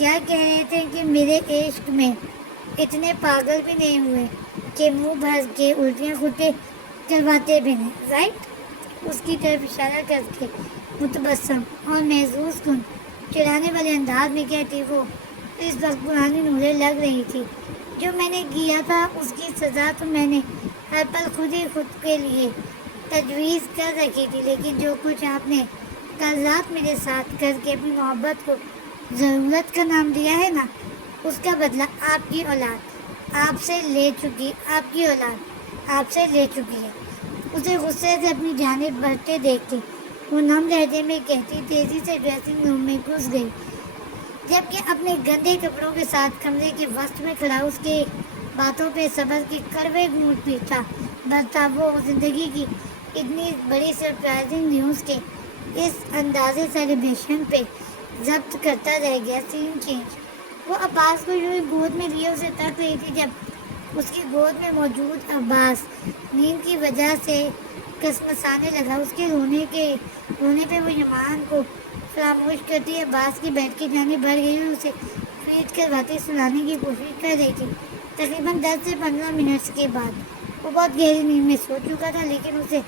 کیا کہہ رہے تھے کہ میرے عشق میں اتنے پاگل بھی نہیں ہوئے کہ منہ بھر کے الٹیاں خود پہ کرواتے بھی نہیں، رائٹ؟ اس کی طرف اشارہ کر کے متبسم اور محظوظ کن چڑھانے والے انداز میں کہتی وہ اس وقت پرانی نوریں لگ رہی تھی۔ جو میں نے کیا تھا اس کی سزا تو میں نے ہر پل خود ہی خود کے لیے تجویز کر رکھی تھی، لیکن جو کچھ آپ نے کل رات میرے ساتھ کر کے اپنی محبت کو ضرورت کا نام دیا ہے نا، اس کا بدلہ آپ کی اولاد آپ سے لے چکی ہے۔ اسے غصے سے اپنی جانب بڑھتے دیکھتے وہ نم لہجے میں کہتی تیزی سے ڈریسنگ روم میں گھس گئی، جبکہ اپنے گندے کپڑوں کے ساتھ کمرے کے وسط میں کھڑا اس کے باتوں پہ صبر کے کڑوے گھونٹ پیٹا برتا وہ زندگی کی اتنی بڑی سرپرائزنگ نیوز کے اس اندازے سیلیبریشن پہ ضبط کرتا رہ گیا۔ سین چینج۔ وہ عباس کو یوں ہی گود میں لیے اسے تک رہی تھی جب اس کی گود میں موجود عباس نیند کی وجہ سے کسمسانے لگا۔ اس کے رونے پہ وہ ایمان کو فراموش کرتی عباس کے بیڈ کی جانب بڑھ گئی اور اسے فیڈ کر باتیں سنانے کی کوشش کر رہی تھی۔ تقریباً 10 سے 15 منٹ کے بعد وہ بہت گہری نیند میں سو چکا تھا، لیکن اسے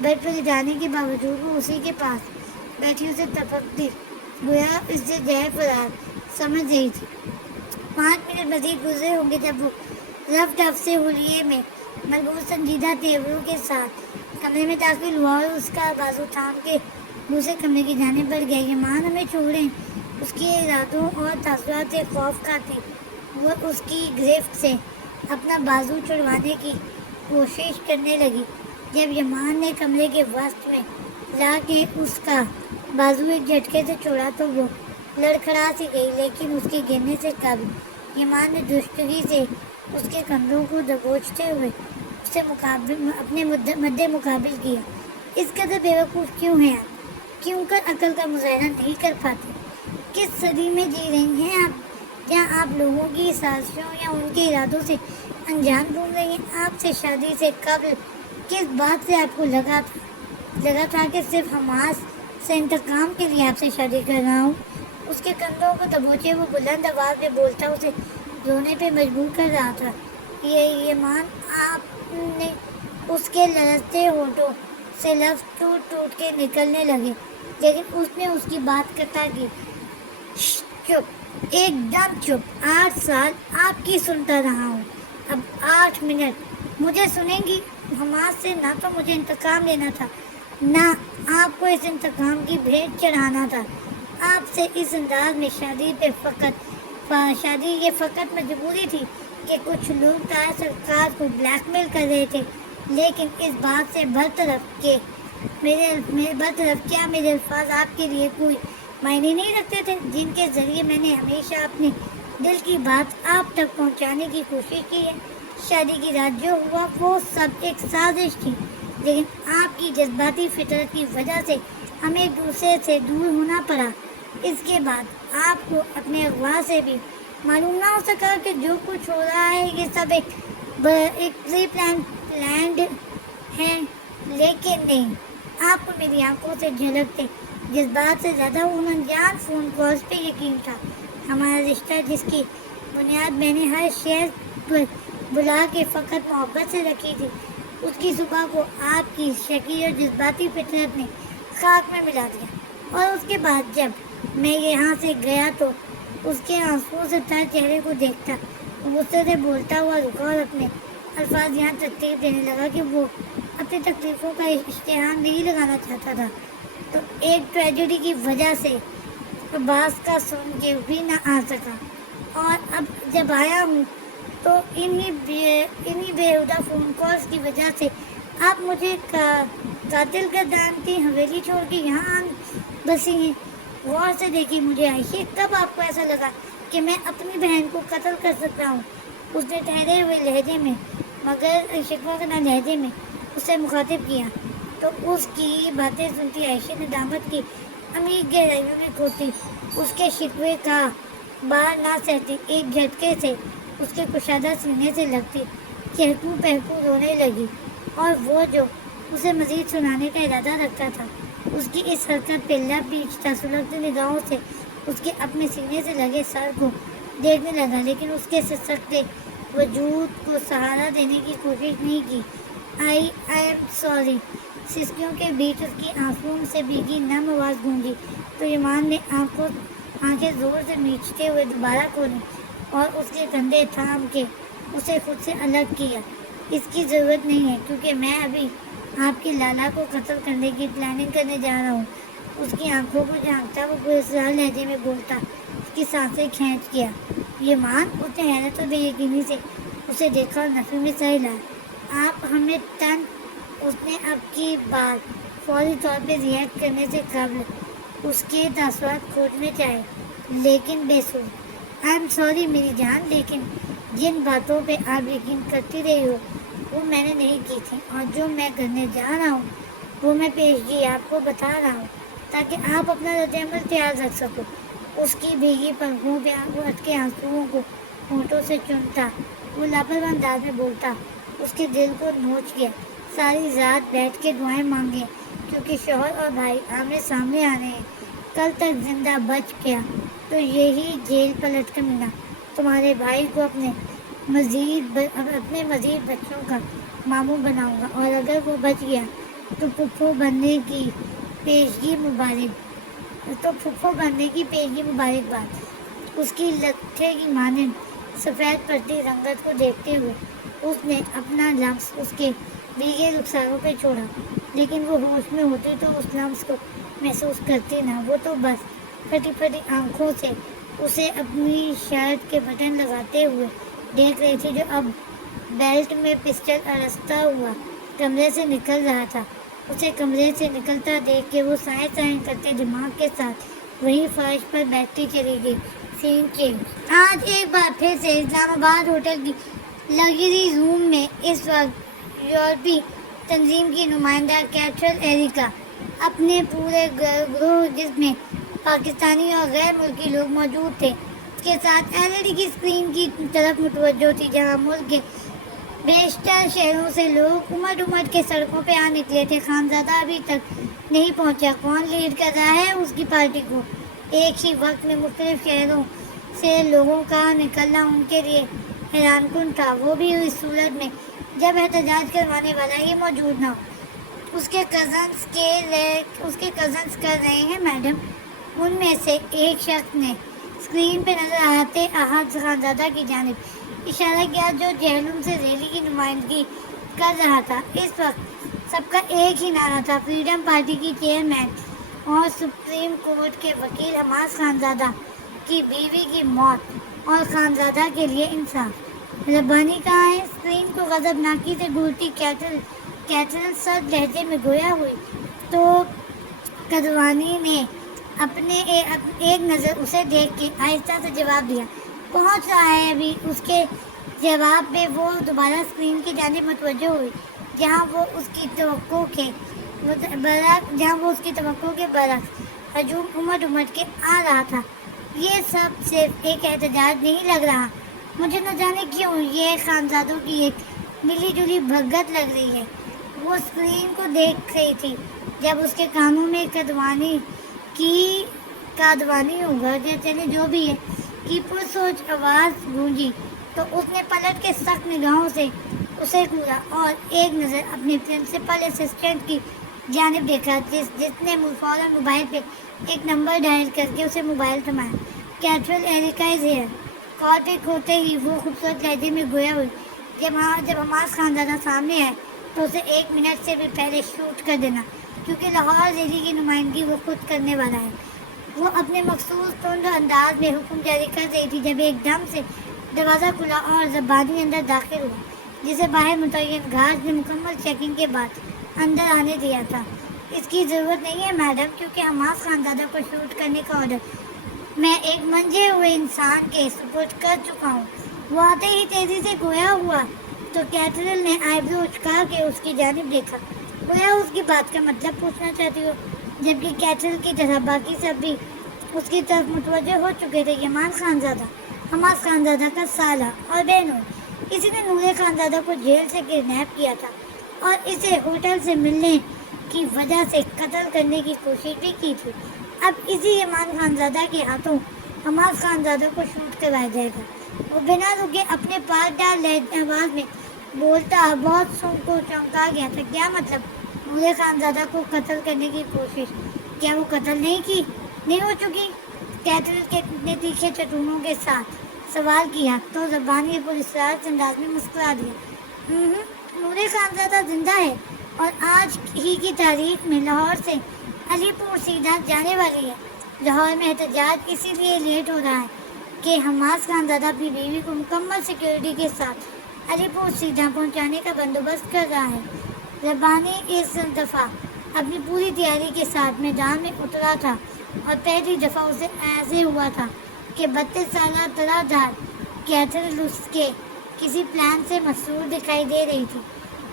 بیڈ پر جانے کے باوجود وہ اسی کے پاس بیٹھی اسے تپکتی گویا اس سے جے فرار سمجھ رہی تھی۔ 5 منٹ مزید گزرے ہوں گے جب وہ رف ٹف سے حلیے میں ملبوس سنجیدہ تیوروں کے ساتھ کمرے میں داخل ہوا اور اس کا بازو تھام کے دوسرے کمرے کی جانب بڑھ گیا۔ ایمان ہمیں چھوڑیں، اس کے ارادوں اور تاثرات سے خوف کھاتی وہ اس کی گرفت سے اپنا بازو چھڑوانے کی کوشش کرنے لگی۔ جب ایمان نے کمرے کے وسط میں لا کے اس کا بازو ایک جھٹکے سے چھوڑا تو وہ لڑکھڑا سی گئی، لیکن اس کے گرنے سے قبل ایمان نے درستگی سے اس کے کندھوں کو دبوچتے ہوئے اسے اپنے مد مقابل کیا۔ اس قدر بیوقوف کیوں ہیں آپ؟ کیوں کر عقل کا مظاہرہ نہیں کر پاتے؟ کس صدی میں جی رہی ہیں آپ جہاں آپ لوگوں کی سازشوں یا ان کے ارادوں سے انجان ڈھونڈ رہی ہیں؟ آپ سے شادی سے قبل کس بات سے آپ کو لگا تھا کہ صرف حماس سے انتقام کے لیے آپ سے شادی کر رہا ہوں؟ اس کے کندھوں کو دبوچے وہ بلند آواز میں بولتا اسے رونے پہ مجبور کر رہا تھا۔ یہ ایمان، آپ نے اس کے لرزتے ہونٹوں سے لفظ ٹوٹ ٹوٹ کے نکلنے لگے، لیکن اس نے اس کی بات قطع کی۔ چپ، ایک دم چپ۔ 8 سال آپ کی سنتا رہا ہوں، اب 8 منٹ مجھے سنیں گی؟ حماس سے نہ تو مجھے انتقام لینا تھا، نہ آپ کو اس انتقام کی بھیٹ چڑھانا تھا۔ آپ سے اس انداز میں شادی یہ فقط مجبوری تھی کہ کچھ لوگ تاج سرکار کو بلیک میل کر رہے تھے، لیکن اس بات سے برطرف کہ میرے الفاظ آپ کے لیے کوئی معنی نہیں رکھتے تھے، جن کے ذریعے میں نے ہمیشہ اپنے دل کی بات آپ تک پہنچانے کی کوشش کی ہے۔ شادی کی رات جو ہوا وہ سب ایک سازش تھی، لیکن آپ کی جذباتی فطرت کی وجہ سے ہمیں ایک دوسرے سے دور ہونا پڑا۔ اس کے بعد آپ کو اپنے اغوا سے بھی معلوم نہ ہو سکا کہ جو کچھ ہو رہا ہے یہ سب ایک پری پلانڈ ہے، لیکن نہیں، آپ کو میری آنکھوں سے جھلکتے جذبات سے زیادہ انجان فون کالز پہ یقین تھا۔ ہمارا رشتہ جس کی بنیاد میں نے ہر شہر پر بلا کے فقط محبت سے رکھی تھی، اس کی صبح کو آپ کی شکی اور جذباتی فطرت نے خاک میں ملا دیا۔ اور اس کے بعد جب میں یہاں سے گیا تو اس کے آنسوؤں سے تر چہرے کو دیکھتا، غصے سے بولتا ہوا رکا اور اپنے الفاظ یہاں ترتیب دینے لگا کہ وہ اپنی تکلیفوں کا اشتہار نہیں لگانا چاہتا تھا، تو ایک ٹریجڈی کی وجہ سے عباس کا سن کے بھی نہ آ سکا، اور اب جب آیا ہوں تو انہی بےہودہ فون کالز کی وجہ سے آپ مجھے قاتل گردان کی حویلی چھوڑ کے یہاں بسی ہیں۔ غور سے دیکھی مجھے عائشہ، کب آپ کو ایسا لگا کہ میں اپنی بہن کو قتل کر سکتا ہوں؟ اس نے ٹھہرے ہوئے لہجے میں مگر شکوہ کرنا لہجے میں اسے مخاطب کیا، تو اس کی باتیں سنتی عائشہ نے دامت کی عمیق گہرائیوں میں کھوتی اس کے شکوے کا بار نہ سہتی ایک جھٹکے سے اس کے کشادہ سینے سے لگتی چہکو پہکو رونے لگی، اور وہ جو اسے مزید سنانے کا ارادہ رکھتا تھا اس کی اس حرکت پہ لب بیچتا سلگتی نگاہوں سے اس کے اپنے سینے سے لگے سر کو دیکھنے لگا، لیکن اس کے سسکتے وجود کو سہارا دینے کی کوشش نہیں کی۔ آئی ایم سوری، سسکیوں کے بیچ اس کی آنسوؤں سے بھیگی نم آواز گونجی تو ایمان نے آنکھیں زور سے میچتے ہوئے دوبارہ کھولی اور اس کے کندھے تھام کے اسے خود سے الگ کیا۔ اس کی ضرورت نہیں ہے، کیونکہ میں ابھی آپ کی لالا کو قتل کرنے کی پلاننگ کرنے جا رہا ہوں۔ اس کی آنکھوں کو جھانکتا وہ پراسرار لہجے میں بولتا، اس کی سانسیں کھینچ گیا۔ ایمان اس نے حیرت و بے یقینی سے اسے دیکھا اور نفی میں سر ہلایا۔ آپ ہمیں تن، اس نے اب کی بات فوری طور پہ ریئیکٹ کرنے سے قبل اس کے تاثرات کھوجنے چاہے، لیکن بے سود۔ آئی ایم سوری میری جان، لیکن جن باتوں پہ آپ یقین کرتی رہی ہو وہ میں نے نہیں کی تھی، اور جو میں کرنے جا رہا ہوں وہ میں پیشگی آپ کو بتا رہا ہوں تاکہ آپ اپنا رد عمل تیار رکھ سکو۔ اس کی بھیگی پلکوں پہ اٹکے آنسوؤں کو ہونٹوں سے چومتا وہ لاپرواہ انداز میں بولتا، اس کے دل کو نوچ گیا۔ ساری رات بیٹھ کے دعائیں مانگیں کیونکہ شوہر اور بھائی آمنے سامنے آ رہے ہیں۔ کل تک زندہ بچ گیا تو یہی جیل پلٹ کر ملا۔ تمہارے بھائی کو اپنے مزید بچوں کا ماموں بناؤں گا، اور اگر وہ بچ گیا تو پھپھو بننے کی پیشگی مبارکباد۔ اس کی لٹھے کی مانند سفید پڑتی رنگت کو دیکھتے ہوئے اس نے اپنا لمس اس کے بھیگے رخساروں پہ چھوڑا، لیکن وہ ہوش میں ہوتی تو اس لمس کو محسوس کرتی نہ۔ وہ تو بس پھٹی پھٹی آنکھوں سے اسے اپنی شرٹ کے بٹن لگاتے ہوئے دیکھ رہی تھی، جو اب بیلٹ میں پسٹل اڑستا ہوا کمرے سے نکل رہا تھا۔ اسے کمرے سے نکلتا دیکھ کے وہ سائیں سائیں کرتے دماغ کے ساتھ وہیں فرش پر بیٹھتی چلی گئی۔ سین چینج۔ آج ایک بار پھر سے اسلام آباد ہوٹل کی لگژری روم میں اس وقت یورپی تنظیم کی نمائندہ کیتھرین ایریکا اپنے پورے گروہ، جس میں پاکستانی اور غیر ملکی لوگ موجود تھے، کے ساتھ LED کی اسکرین کی طرف متوجہ تھی، جہاں ملک کے بیشتر شہروں سے لوگ امٹ امٹ کے سڑکوں پہ آ نکلے تھے۔ خانزادہ ابھی تک نہیں پہنچا، کون لیڈ کر رہا ہے اس کی پارٹی کو؟ ایک ہی وقت میں مختلف شہروں سے لوگوں کا نکلنا ان کے لیے حیران کن تھا، وہ بھی اس صورت میں جب احتجاج کروانے والا یہ موجود نہ ہو۔ اس کے کزنز کر رہے ہیں میڈم، ان میں سے ایک شخص نے اسکرین پہ نظر آتے احد خانزادہ کی جانب اشارہ کیا، جو جہلم سے ریلی کی نمائندگی کر رہا تھا۔ اس وقت سب کا ایک ہی نعرہ تھا، فریڈم پارٹی کی چیئرمین اور سپریم کورٹ کے وکیل حماس خانزادہ کی بیوی کی موت اور خانزادہ کے لیے انصاف۔ ربانی کہاں ہے؟ اسکرین کو غضبناکی سے گھورتی کیتھرین سرد لہجے میں گویا ہوئی تو کدوانی نے اپنے ایک نظر اسے دیکھ کے آہستہ سے جواب دیا، پہنچ رہا ہے ابھی۔ اس کے جواب میں وہ دوبارہ اسکرین کی جانب متوجہ ہوئی، جہاں وہ اس کی توقع کے برعکس ہجوم امٹ امٹ کے آ رہا تھا۔ یہ سب صرف ایک احتجاج نہیں لگ رہا، مجھے نہ جانے کیوں یہ خانزادوں کی ایک ملی جلی بھگت لگ رہی ہے۔ وہ اسکرین کو دیکھ رہی تھی جب اس کے کانوں میں کادوانی ہوگا چلے جو بھی ہے کی پرسوچ آواز گونجی تو اس نے پلٹ کے سخت نگاہوں سے اسے گھورا اور ایک نظر اپنے پرنسپل اسسٹنٹ کی جانب دیکھا، جس نے فوراً موبائل پہ ایک نمبر ڈائل کر کے اسے موبائل تھمایا۔ Catherine Erica is here. Call پہ کھوتے ہی وہ خوبصورت لہجے میں گویا ہوئی، جب حماس خانزادہ سامنے آئے تو اسے 1 منٹ سے بھی پہلے شوٹ کر دینا، کیونکہ لاہور ریلی کی نمائندگی وہ خود کرنے والا ہے۔ وہ اپنے مخصوص تند انداز میں حکم جاری کر رہی تھی جب ایک دم سے دروازہ کھلا اور ربانی اندر داخل ہوا، جسے باہر متعین گارڈز نے مکمل چیکنگ کے بعد اندر آنے دیا تھا۔ اس کی ضرورت نہیں ہے میڈم، کیونکہ حماس خانزادہ کو شوٹ کرنے کا آرڈر میں ایک منجے ہوئے انسان کے سپرد کر چکا ہوں۔ وہ آتے ہی تیزی سے گویا ہوا تو کیتھرین نے آئی برو اچکا کے اس کی جانب دیکھا، گویا اس کی بات کا مطلب پوچھنا چاہتی ہو، جبکہ کیتھرین کی طرح باقی سب بھی اس کی طرف متوجہ ہو چکے تھے۔ یمان خانزادہ حماس خانزادہ کا سالہ اور بہنوئی، کسی نے نور خانزادہ کو جیل سے کڈنیپ کیا تھا اور اسے ہوٹل سے ملنے کی وجہ سے قتل کرنے کی کوشش بھی کی تھی۔ اب اسی ایمان خانزادہ کے ہاتھوں حماس خانزادہ کو شوٹ کروایا جائے گا۔ وہ بنا رکے اپنے پاس ڈال آواز میں بولتا بہت سن کو چونکا گیا تھا۔ کیا مطلب؟ نور خانزادہ کو قتل کرنے کی کوشش؟ کیا وہ قتل نہیں ہو چکی؟ کیتھرین کے اتنے تیکھے چٹونوں کے ساتھ سوال کیا تو زبانی پراسرار انداز میں مسکرا دیا۔ نور خانزادہ زندہ ہے اور آج ہی کی تاریخ میں لاہور سے علی پور سیدھا جانے والی ہے۔ لاہور میں احتجاج اسی لیے لیٹ ہو رہا ہے کہ حماس خانزادہ اپنی بیوی کو مکمل سیکیورٹی کے ساتھ علی پور سیدھا پہنچانے کا بندوبست کر رہا ہے۔ ربانی اس دفعہ اپنی پوری تیاری کے ساتھ میدان میں اترا تھا اور پہلی دفعہ اسے ایسے ہوا تھا کہ 32 سالہ تلا دھار کیتھرین اس کے کسی پلان سے مسرور دکھائی دے رہی تھی۔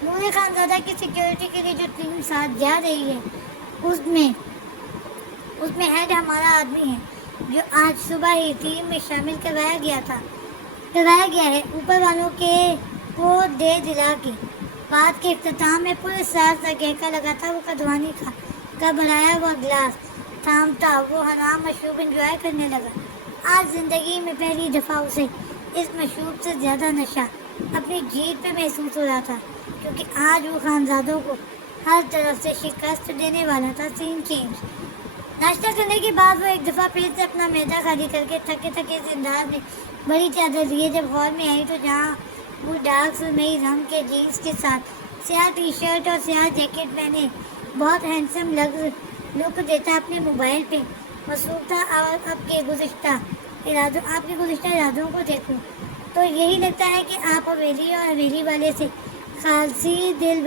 نور خانزادہ کی سیکیورٹی کے لیے جو ٹیم ساتھ جا رہی ہے اس میں ہیڈ ہمارا آدمی ہے جو آج صبح ہی ٹیم میں شامل کروایا گیا ہے۔ اوپر والوں کو دے دلا کے بات کے اختتام میں پورے ساتھ کا کہکا لگا تھا۔ وہ قدوانی کا بڑھایا ہوا گلاس تھامتا وہ حرام مشروب انجوائے کرنے لگا۔ آج زندگی میں پہلی دفعہ اسے اس مشروب سے زیادہ نشہ اپنی جیت پہ محسوس ہو رہا تھا، کیونکہ آج وہ خانزادوں کو ہر طرف سے شکست دینے والا تھا۔ سین چینج۔ ناشتہ کرنے کے بعد وہ ایک دفعہ پھر سے اپنا معدہ خالی کر کے تھکے انداز میں بڑی چادر لیے جب ہال میں آئی تو جہاں وہ ڈارک سرمئی رنگ کے جینس کے ساتھ سیاہ ٹی شرٹ اور سیاہ جیکٹ پہنے بہت ہینڈسم لک دیتا اپنے موبائل پہ مصروف تھا۔ اور آپ کے گزشتہ ارادوں کو دیکھو تو یہی لگتا ہے کہ آپ حویلی اور حویلی والے سے خالصی دل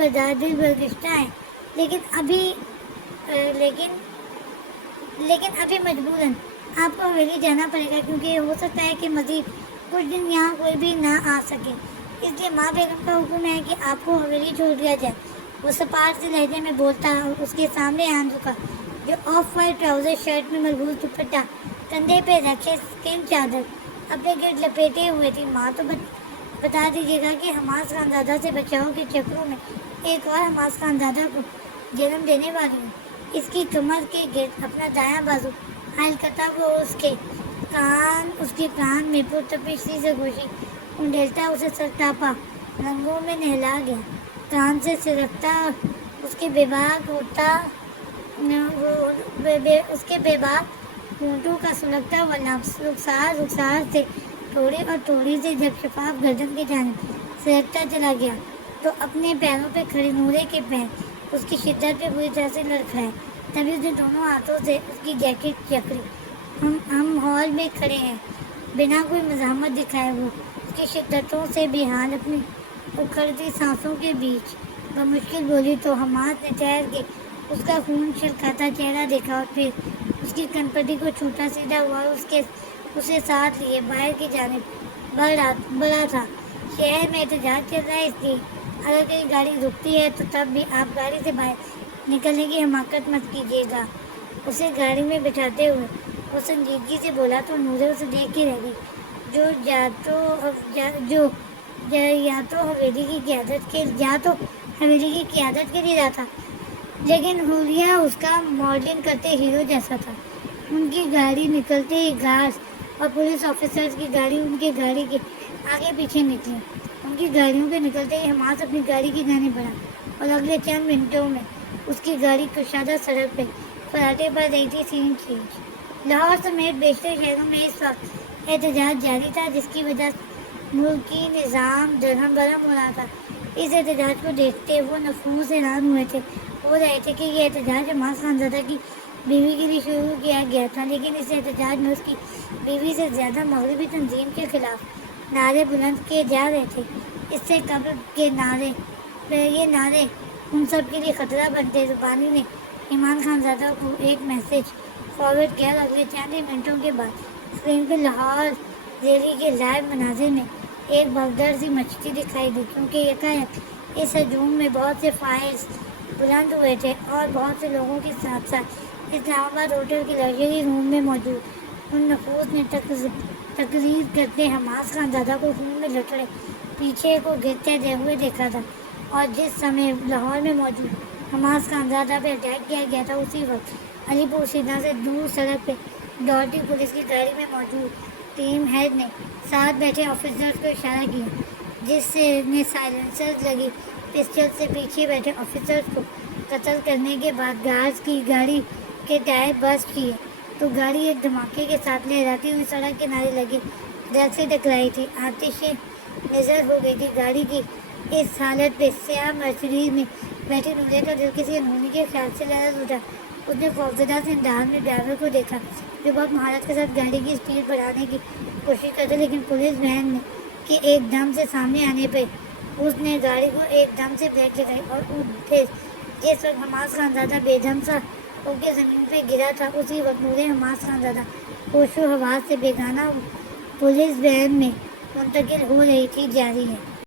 برگشتہ ہیں، لیکن ابھی مجبوراً آپ کو حویلی جانا پڑے گا، کیونکہ ہو سکتا ہے کہ مزید کچھ دن یہاں کوئی بھی نہ آ سکے۔ اس لیے ماں بیگم کا حکم ہے کہ آپ کو حویلی چھوڑ دیا جائے۔ وہ سپاٹ سے لہجے میں بولتا اور اس کے سامنے آندھو کا جو آف وائٹ ٹراؤزر شرٹ میں مربوط دوپٹہ کندھے پہ رکھے اسکن چادر اپنے گرد لپیٹے ہوئے تھی۔ ماں تو بتا دیجیے گا کہ حماس خانزادہ سے بچاؤ کے چکروں میں ایک اور حماس خانزادہ کو جنم دینے والی ہوں۔ اس کی کمر کے گرد اپنا دایاں بازو حائل کرتا وہ اس کے کان میں پرتپش سی سرگوشی انڈیلتا اسے سرتاپا رنگوں میں نہلا گیا۔ کان سے سرکتا اس کے بے باک ہونٹوں کا سلگتا ہوا لفظ رخسار سے تھوڑی سے جب شفاف گردن کی جانب سرکتا چلا گیا تو اپنے پیروں پہ کھڑی نورے کے پیر اس کی شدت پہ بری طرح سے لڑکھڑائے۔ تبھی اس نے دونوں ہاتھوں سے اس کی جیکٹ جکڑی۔ ہم ہال میں کھڑے ہیں، بنا کوئی مزاحمت دکھائے وہ اس کی شدتوں سے بے حال اپنی اکھڑتی سانسوں کے بیچ بمشکل بولی تو حماس نے ٹھہر کے اس کا خون چھلکاتا چہرہ دیکھا اور پھر اس کی کنپٹی کو چھوٹا سیدھا ہوا اور اسے ساتھ لیے باہر کی جانب بڑھا تھا۔ شہر میں احتجاج چل رہا ہے، اس لیے اگر کوئی گاڑی رکتی ہے تو تب بھی آپ گاڑی سے باہر نکلنے کی حماقت مت کیجیے گا۔ اسے گاڑی میں بٹھاتے ہوئے وہ سنجیدگی سے بولا تو نورے اسے دیکھ کے رہ گئی، جو یا تو حویلی کی قیادت کے لیے رہا تھا، لیکن حلیہ اس کا ماڈلنگ کرتے ہیرو جیسا تھا۔ ان کی گاڑی نکلتے ہی گارڈز اور پولیس آفیسرز کی گاڑی ان کی گاڑی کے آگے پیچھے نکلی۔ ان کی گاڑیوں کے نکلتے ہی حماس اپنی گاڑی کی جانب بڑھا اور اگلے چند منٹوں میں اس کی گاڑی کشادہ سڑک پہ فراٹے پر رہی تھی۔ سین چینج۔ لاہور سمیت بیشتر شہروں میں اس وقت احتجاج جاری تھا، جس کی وجہ ملکی نظام درہم برہم ہو رہا تھا۔ اس احتجاج کو دیکھتے وہ نفوس حیران ہو رہے تھے کہ یہ احتجاج حماس خانزادہ کی بیوی کے لیے شروع کیا گیا تھا، لیکن اس احتجاج میں اس کی بیوی سے زیادہ مغربی تنظیم کے خلاف نعرے بلند کیے جا رہے تھے۔ اس سے قبل کے یہ نعرے ان سب کے لیے خطرہ بنتے۔ زبانی نے ایمان خانزادہ کو ایک میسج فارورڈ کیا اور اگلے چند منٹوں کے بعد اسکرین پہ لاہور ریلی کے لائیو مناظر میں ایک بھگدڑ سی مچتی دکھائی دی، کیونکہ یکایک اس ہجوم میں بہت سے فائرز بلند ہوئے تھے اور بہت سے لوگوں کے ساتھ ساتھ اسلام آباد ہوٹل کے لگژری روم میں موجود ان نفوس نے تقریر کرتے حماس خانزادہ کو خون میں لٹڑے پیچھے کو گرتے ہوئے دیکھا تھا، اور جس سمے لاہور میں موجود حماس خانزادہ پہ اٹیک کیا گیا تھا اسی وقت علی پور سیدھا سے دور سڑک پہ دوڑتی پولیس کی گاڑی میں موجود ٹیم ہیڈ نے ساتھ بیٹھے آفیسرز کو اشارہ کیا، جس سے نے سائلنسر لگی پسٹل سے پیچھے بیٹھے آفیسرز کو قتل کرنے کے بعد گارڈز کی گاڑی کے ٹائر برسٹ کیے تو گاڑی ایک دھماکے کے ساتھ لہراتی ہوئی سڑک کنارے لگے درخت سے ٹکرائی تھی۔ آتشیں نظر ہو گئی تھی گاڑی کی اس حالت پہ سیاہ مرسڈیز میں بیٹھی نوریہ کا دل کسی انہونی کے خیال سے لرز اٹھا۔ اس نے خوفزدہ سے انداز میں ڈرائیور کو دیکھا جو بہت مہارت کے ساتھ گاڑی کی اسپیڈ بڑھانے کی کوشش کرتا، لیکن پولیس وین کے ایک دم سے سامنے آنے پہ اس نے گاڑی کو ایک دم سے بریک لگائی اور اٹھے۔ جس وقت حماس خانزادہ بے دم سا ہو کے زمین پہ گرا تھا، اسی وقت نور حماس خانزادہ ہوش و حواس سے بیگانہ پولیس وین میں منتقل ہو رہی تھی۔ جاری ہے۔